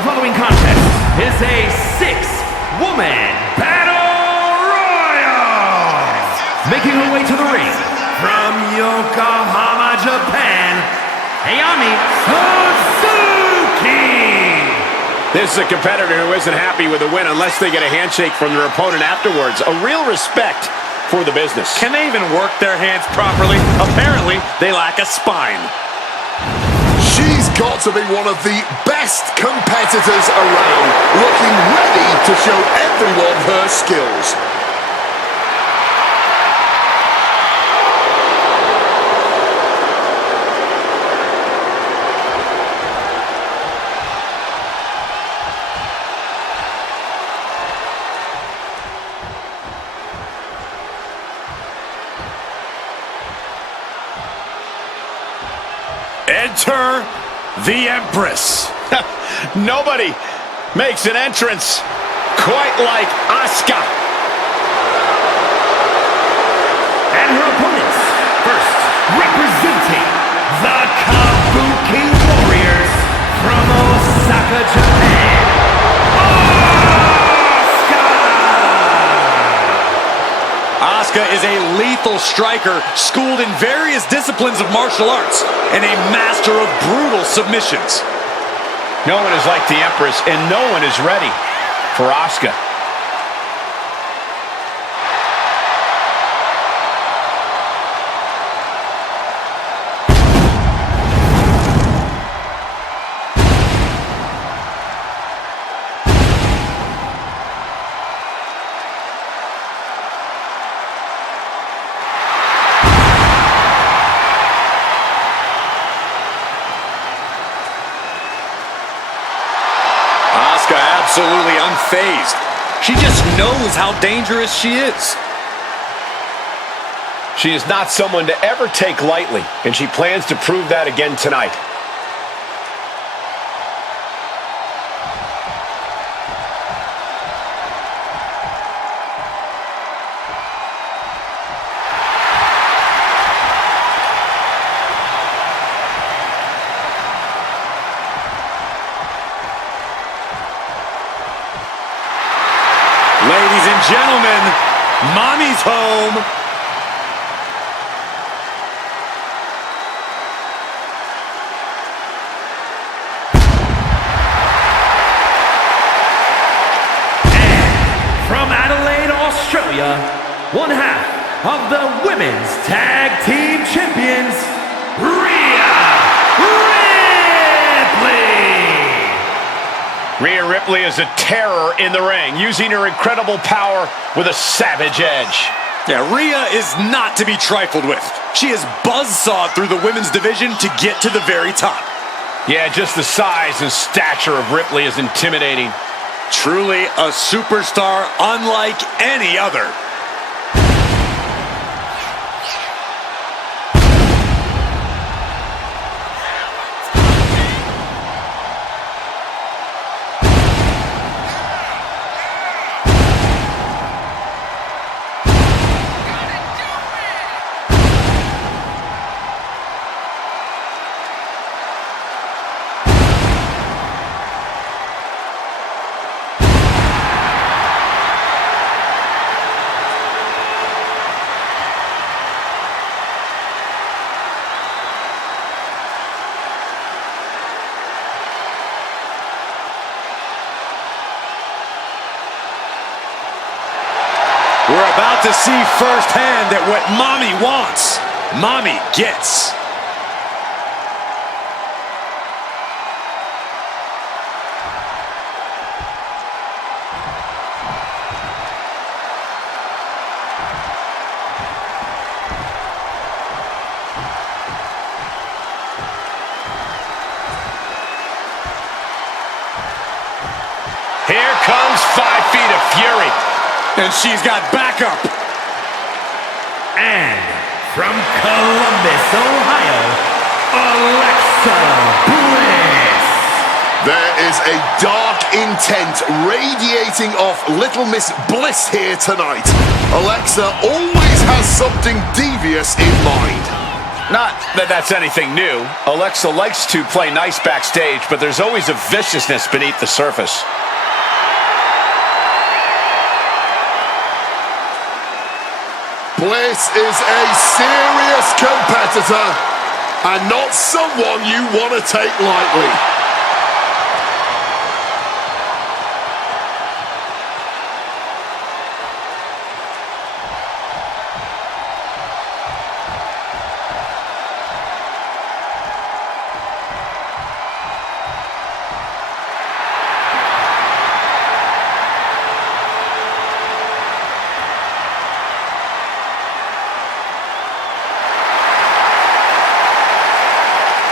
The following contest is a six-woman battle royal. Making her way to the ring from Yokohama, Japan, Ayami Suzuki. This is a competitor who isn't happy with the win unless they get a handshake from their opponent afterwards. A real respect for the business. Can they even work their hands properly? Apparently, they lack a spine. She's got to be one of the best competitors around, looking ready to show everyone her skills. Enter the Empress. Nobody makes an entrance quite like Asuka. And her opponents, first representing the Kabuki Warriors from Osaka, Japan, Asuka is a lethal striker, schooled in various disciplines of martial arts, and a master of brutal submissions. No one is like the Empress, and no one is ready for Asuka. Absolutely unfazed. She just knows how dangerous she is. She is not someone to ever take lightly, and she plans to prove that again tonight. Ladies and gentlemen, Mommy's home. And from Adelaide, Australia, one half of the Women's Tag Team Champions, Rhea Ripley is a terror in the ring, using her incredible power with a savage edge. Yeah, Rhea is not to be trifled with. She is buzzsawed through the women's division to get to the very top. Yeah, just the size and stature of Ripley is intimidating. Truly a superstar unlike any other. We're about to see firsthand that what Mommy wants, Mommy gets. Here comes 5 feet of fury. And she's got backup. And from Columbus, Ohio, Alexa Bliss. There is a dark intent radiating off Little Miss Bliss here tonight. Alexa always has something devious in mind. Not that that's anything new. Alexa likes to play nice backstage, but there's always a viciousness beneath the surface. Bliss is a serious competitor and not someone you want to take lightly.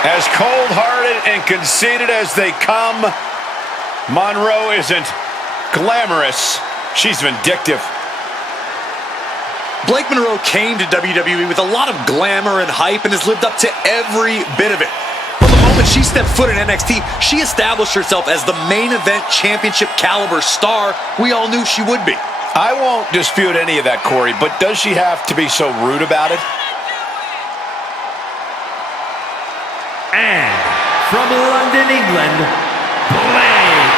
As cold-hearted and conceited as they come, Monroe isn't glamorous. She's vindictive. Blake Monroe came to WWE with a lot of glamour and hype and has lived up to every bit of it. From the moment she stepped foot in NXT, she established herself as the main event championship caliber star we all knew she would be. I won't dispute any of that, Corey, but does she have to be so rude about it? And from London, England, Blake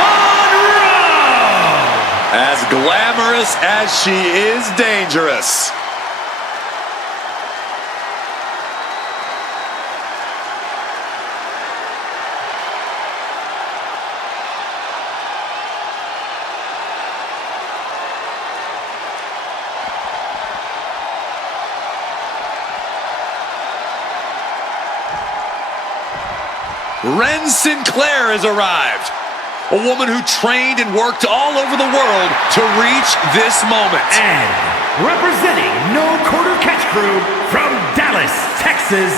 Monroe! As glamorous as she is dangerous. Ren Sinclair has arrived. A woman who trained and worked all over the world to reach this moment. And representing No Quarter Catch Crew from Dallas, Texas,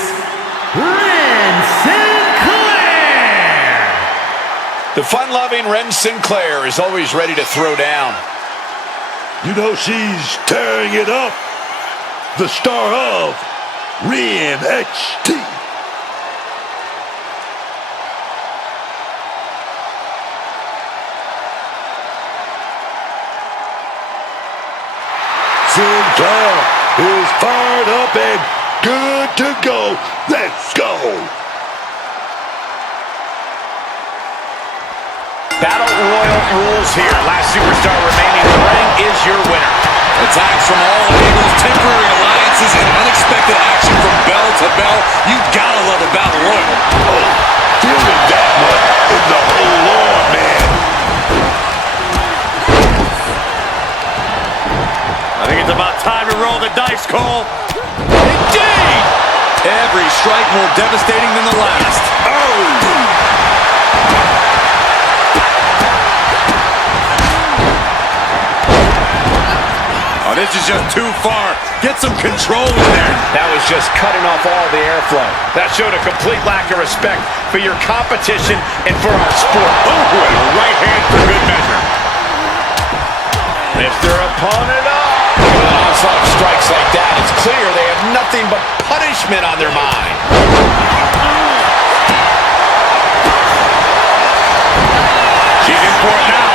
Ren Sinclair! The fun-loving Ren Sinclair is always ready to throw down. You know she's tearing it up. The star of Ren XT. Sinclair is fired up and good to go. Let's go. Battle Royal rules here. Last superstar remaining in the ring is your winner. Attacks from all angles, temporary alliances, and unexpected action from bell to bell. You gotta love a Battle Royal. Oh, feeling that one in the whole Lord, man. I think it's about time to roll the dice, Cole. Indeed! Every strike more devastating than the last. Oh, this is just too far. Get some control in there. That was just cutting off all the airflow. That showed a complete lack of respect for your competition and for our sport. Oh, and a right hand for good measure. Lifts their opponent up. With an onslaught of strikes like that, it's clear they have nothing but punishment on their mind. She's in for it now.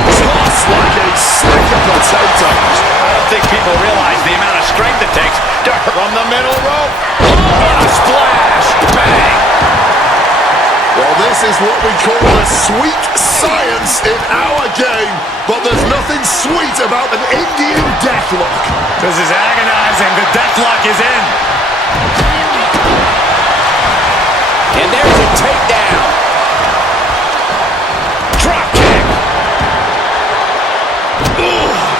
Tossed like a sack of potatoes. I don't think people realize the amount of strength it takes to from the middle rope. Oh, a splash. Bang. Well, this is what we call the sweet science in our game, but there's nothing sweet about an Indian deathlock. This is agonizing. The deathlock is in. And there's a takedown. Drop kick.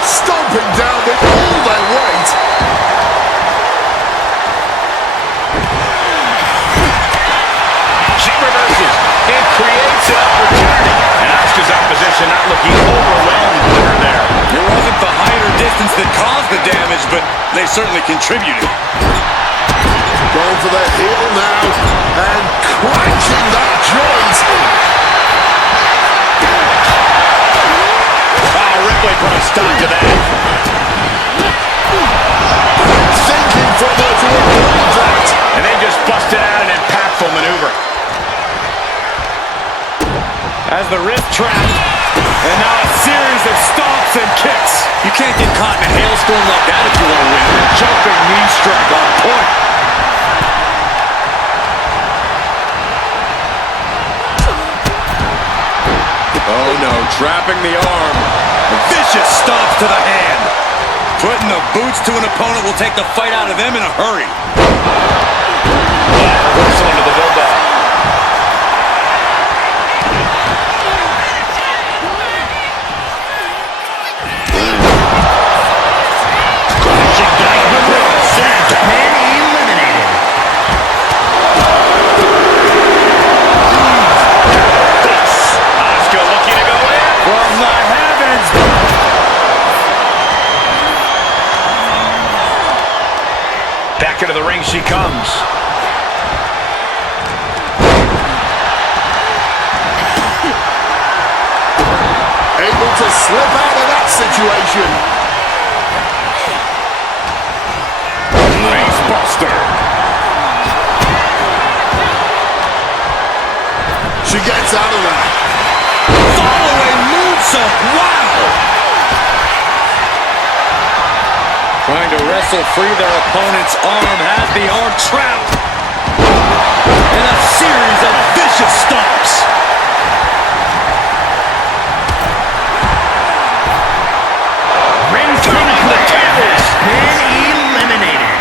Stomping down with all their weight. She reverses and creates an opportunity. And Asuka's opposition not looking overwhelmed with her there. It wasn't the height or distance that caused the damage, but they certainly contributed. Going for the heel now and crunching that joint. Oh, Ripley put a stop to that. Thinking for her to avoid that. And they just busted out an impactful maneuver. As the wrist trapped, And now a series of stomps and kicks. You can't get caught in a hailstorm like that if you want to win. Jumping knee strike on point. Oh no, trapping the arm. Vicious stomps to the hand. Putting the boots to an opponent will take the fight out of them in a hurry. Reversal into the build-up. Back into the ring she comes. Able to slip out of that situation. Face buster. She gets out of that. Follow-away moonsault. Wow! Trying to wrestle free their opponent's arm, has the arm trapped. And a series of vicious stomps. Ring coming to the tables. Been eliminated.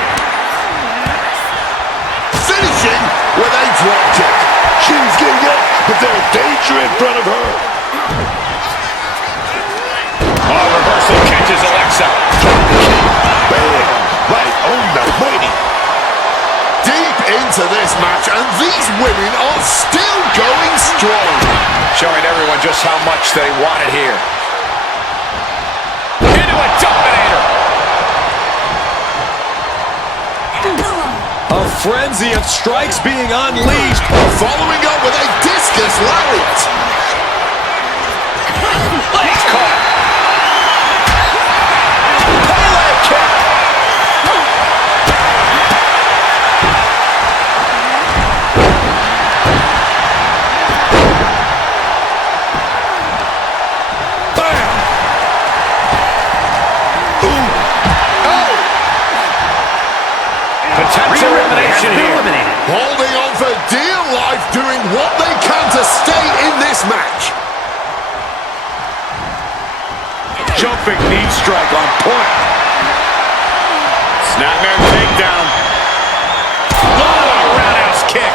Finishing with a drop kick. She's getting up, but there's danger in front of her. Oh, reversal catches Alexa. Bam! Right on the money. Deep into this match, and these women are still going strong. Showing everyone just how much they want it here. Into a dominator. A frenzy of strikes being unleashed. Following up with a discus lariat. Legs caught. Pele kick. Bam! Potential elimination here. Eliminated. Holding on for dear life, doing what they can to stay in this match. Jumping knee strike on point. Snapmare takedown. Oh, roundhouse kick.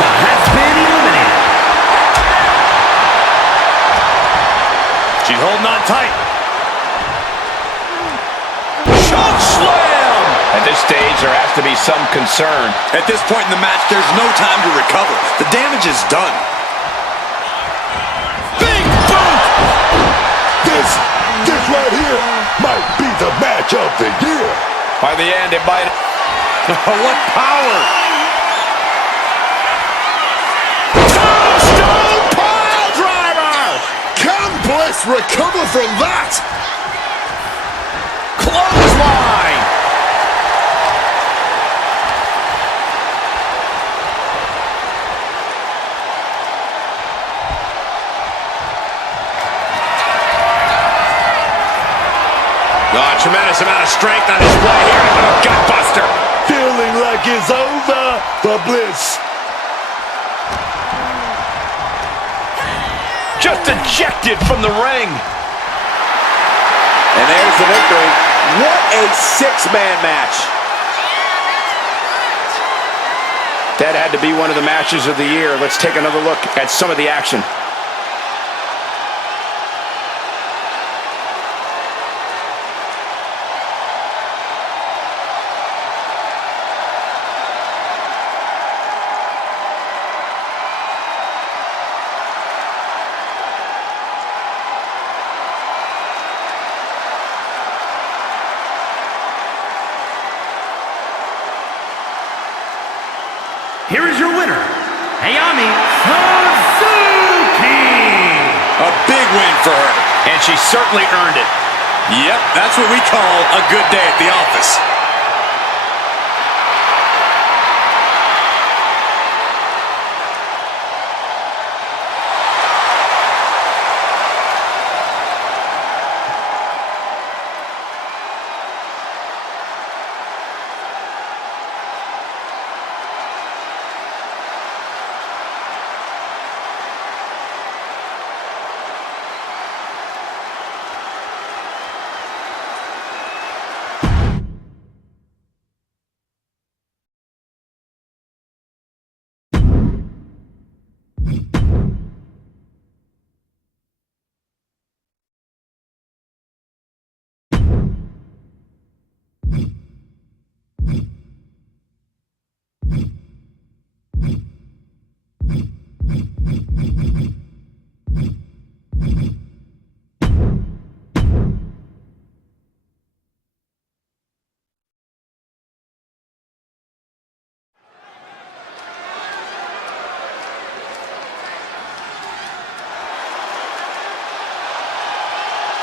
Has been eliminated. She's holding on tight. Choke slam! At this stage, there has to be some concern. At this point in the match, there's no time to recover. The damage is done. Big boot! This right here might be the match of the year. By the end, it might... What power! Stone pile driver! Can Bliss recover from that? Clothesline! Oh, tremendous amount of strength on display here. A gutbuster. Feeling like it's over for Bliss. Just ejected from the ring. And there's the victory. What a six-man match. That had to be one of the matches of the year. Let's take another look at some of the action. Here is your winner, Ayami Suzuki. A big win for her. And she certainly earned it. Yep, that's what we call a good day at the office.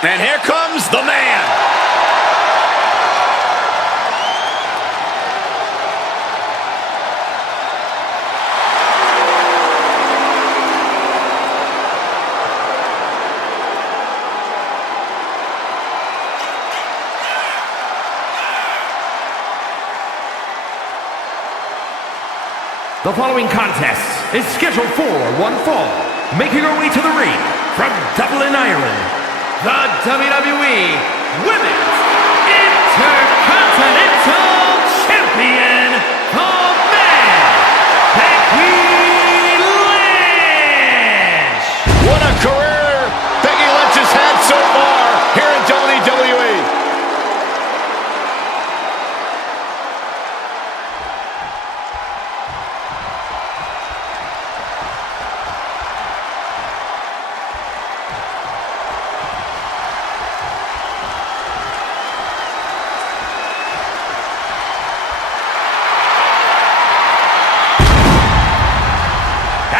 And here comes the man. The following contest is scheduled for one fall. Making her way to the ring from Dublin, Ireland, the WWE Women's Intercontinental Champion, the man, Becky Lynch! What a career Becky Lynch has had so far here in WWE.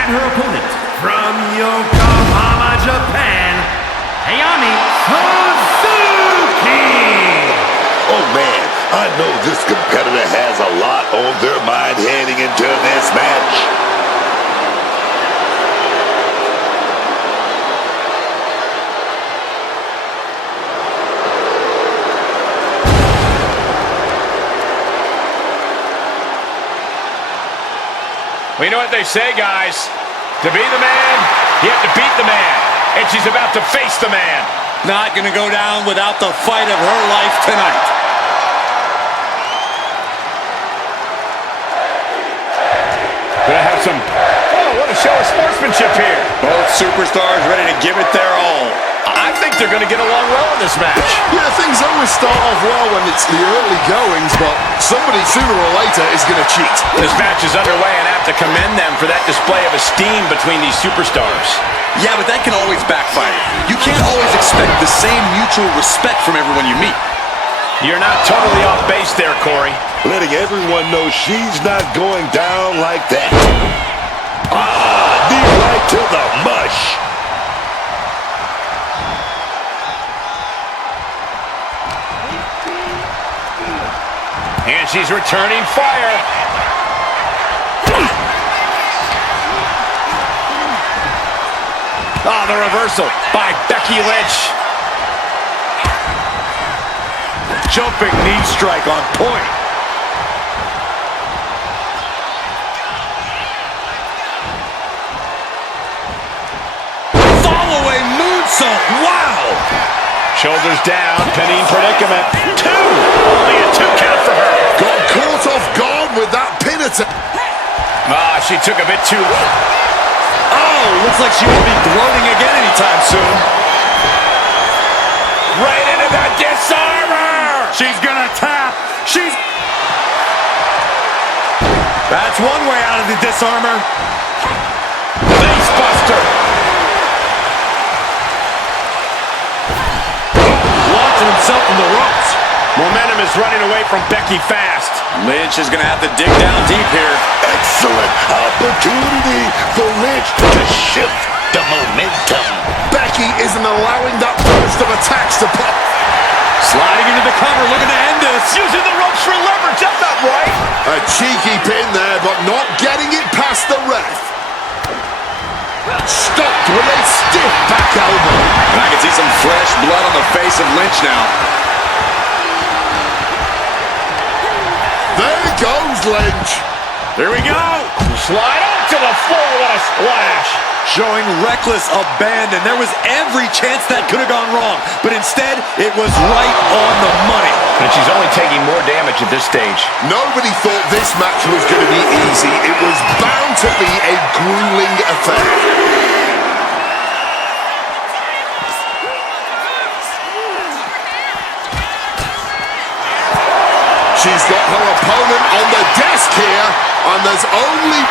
And her opponent from Yokohama, Japan, Ayami Suzuki! Oh man, I know this competitor has a lot on their mind heading into this match. Well, you know what they say, guys? To be the man, you have to beat the man. And she's about to face the man. Not going to go down without the fight of her life tonight. Gonna have some, oh, what a show of sportsmanship here. Both superstars ready to give it their all. I think they're gonna get along well in this match. Yeah, things always start off well when it's the early goings, but somebody sooner or later is going to cheat. This match is underway, and I have to commend them for that display of esteem between these superstars. Yeah, but that can always backfire. You can't always expect the same mutual respect from everyone you meet. You're not totally off base there, Corey. Letting everyone know she's not going down like that. Knee right to the mush. And she's returning fire. The reversal by Becky Lynch. Jumping knee strike on point. Follow-away moonsault. Wow. Shoulders down, pinning predicament. Two. Only a 2 count for her. Got caught off guard with that pin attempt. She took a bit too long. Oh, looks like she won't be gloating again anytime soon. Right into the disarmer. She's gonna tap. That's one way out of the disarmer. Face buster. Launching himself from the ropes. Momentum is running away from Becky fast. Lynch is gonna have to dig down deep here. Excellent opportunity for Lynch to shift The momentum. Becky isn't allowing that burst of attacks to pop. Sliding into the cover, looking to end this. Using the ropes for leverage. That's not right. A cheeky pin there, but not getting it past the ref. Stopped with a stiff back elbow. And I can see some fresh blood on the face of Lynch now. There goes Lynch. Here we go. Slide onto the floor. What a splash. Showing reckless abandon. There was every chance that could have gone wrong, but instead, it was right on the money. And she's only taking more damage at this stage. Nobody thought this match was going to be easy. It was bound to be a grueling affair. She's got her opponent on the desk here, and there's only...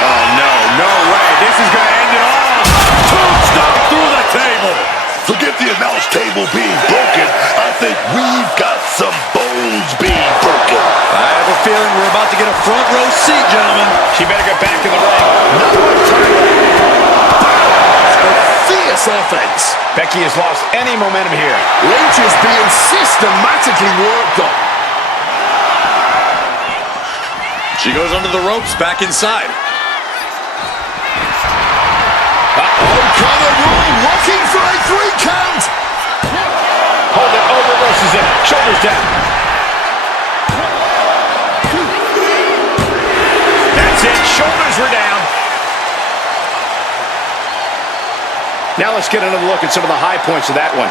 Oh, no, no way. This is going to end it all. Tombstone through the table. Forget the announce table being broken. I think we've got some bones being broken. I have a feeling we're about to get a front row seat, gentlemen. She better get back in the ring. Not much time. A fierce offense. Becky has lost any momentum here. Lynch is being systematically worked on. She goes under the ropes, back inside. O'Connor Rule looking for a 3 count. Hold it, over versus it. Shoulders down. That's it. Shoulders were down. Now let's get another look at some of the high points of that one.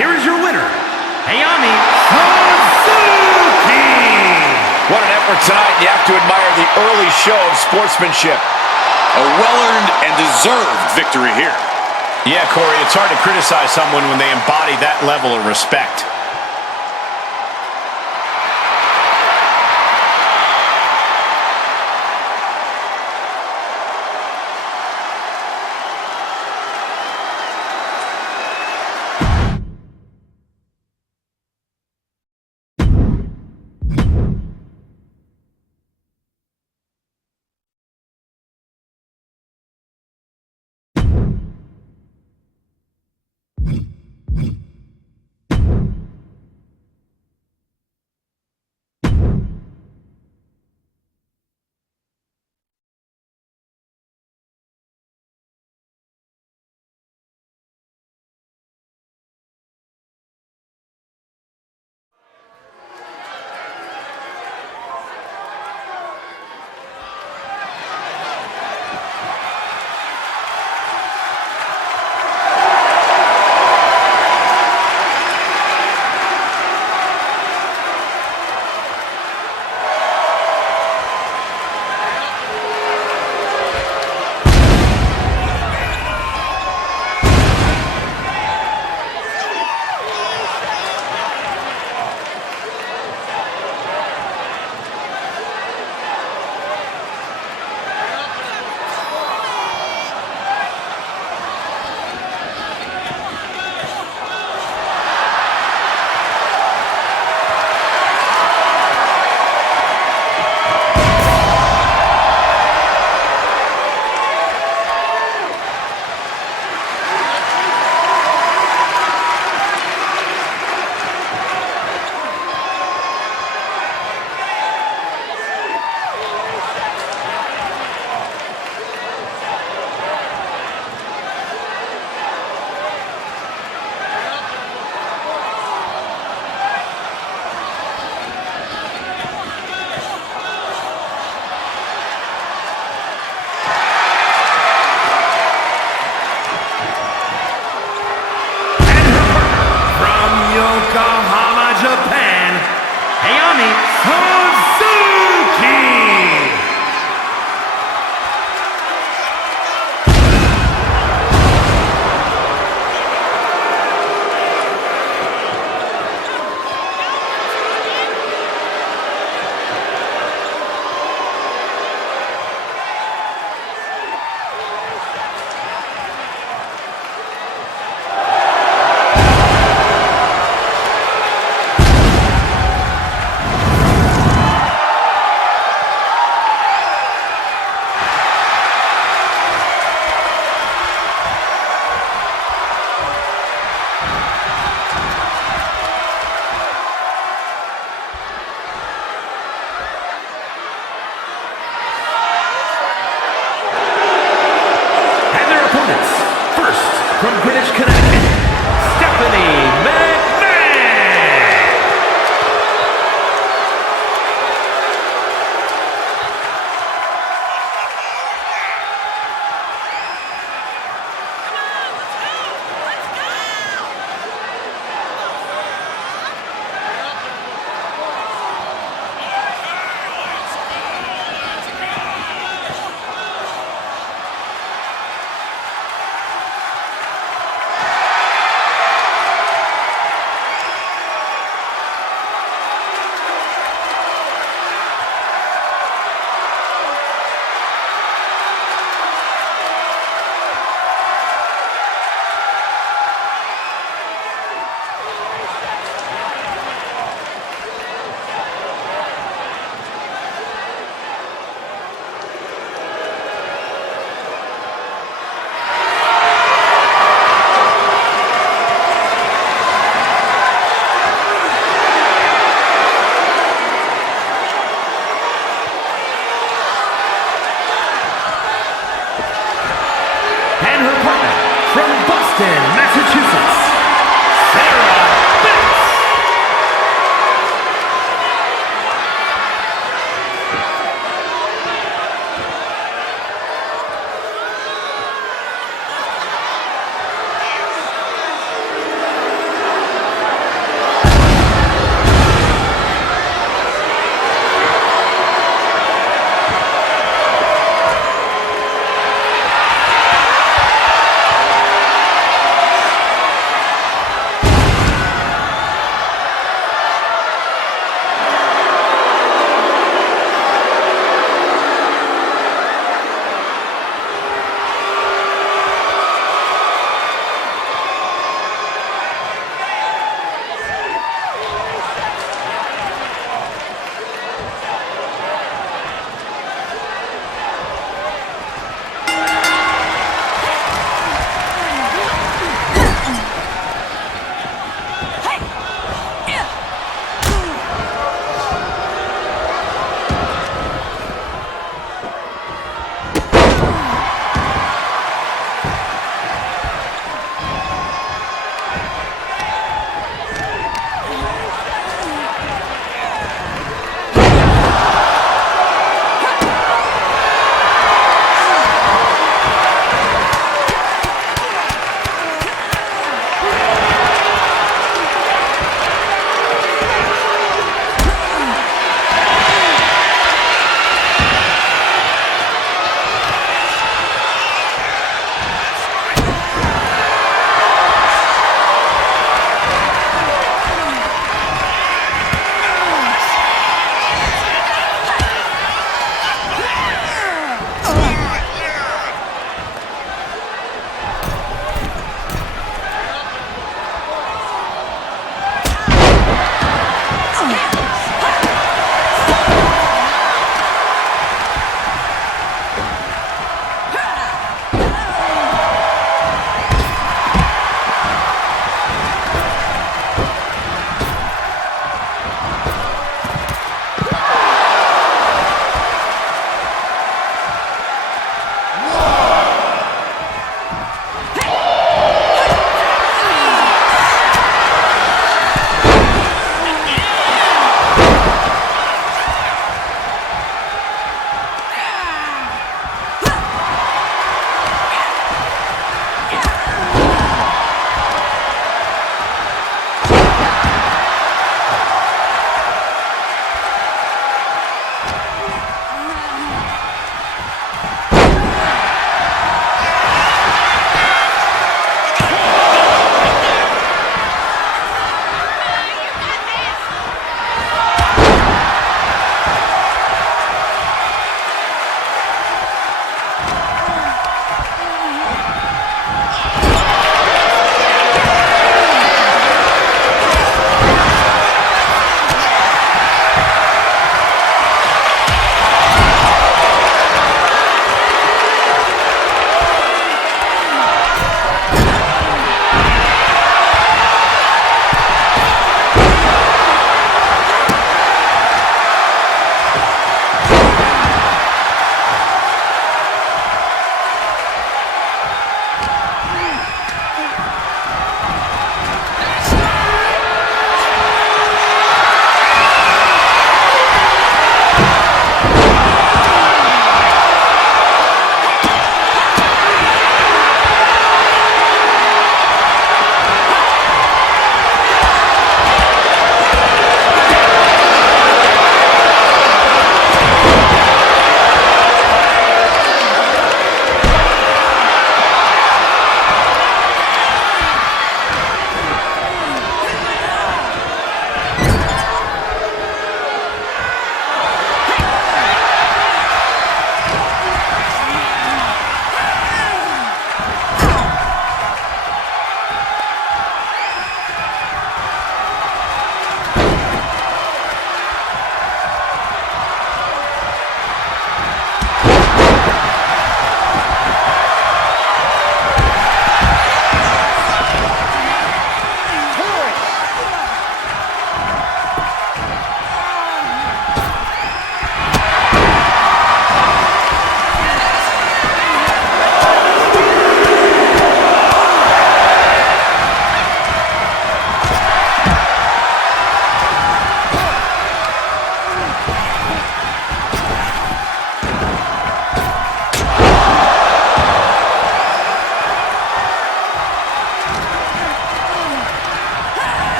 Here is your winner, Ayami Suzuki. What an effort tonight. You have to admire the early show of sportsmanship. A well-earned and deserved victory here. Yeah, Corey, it's hard to criticize someone when they embody that level of respect. British Columbia.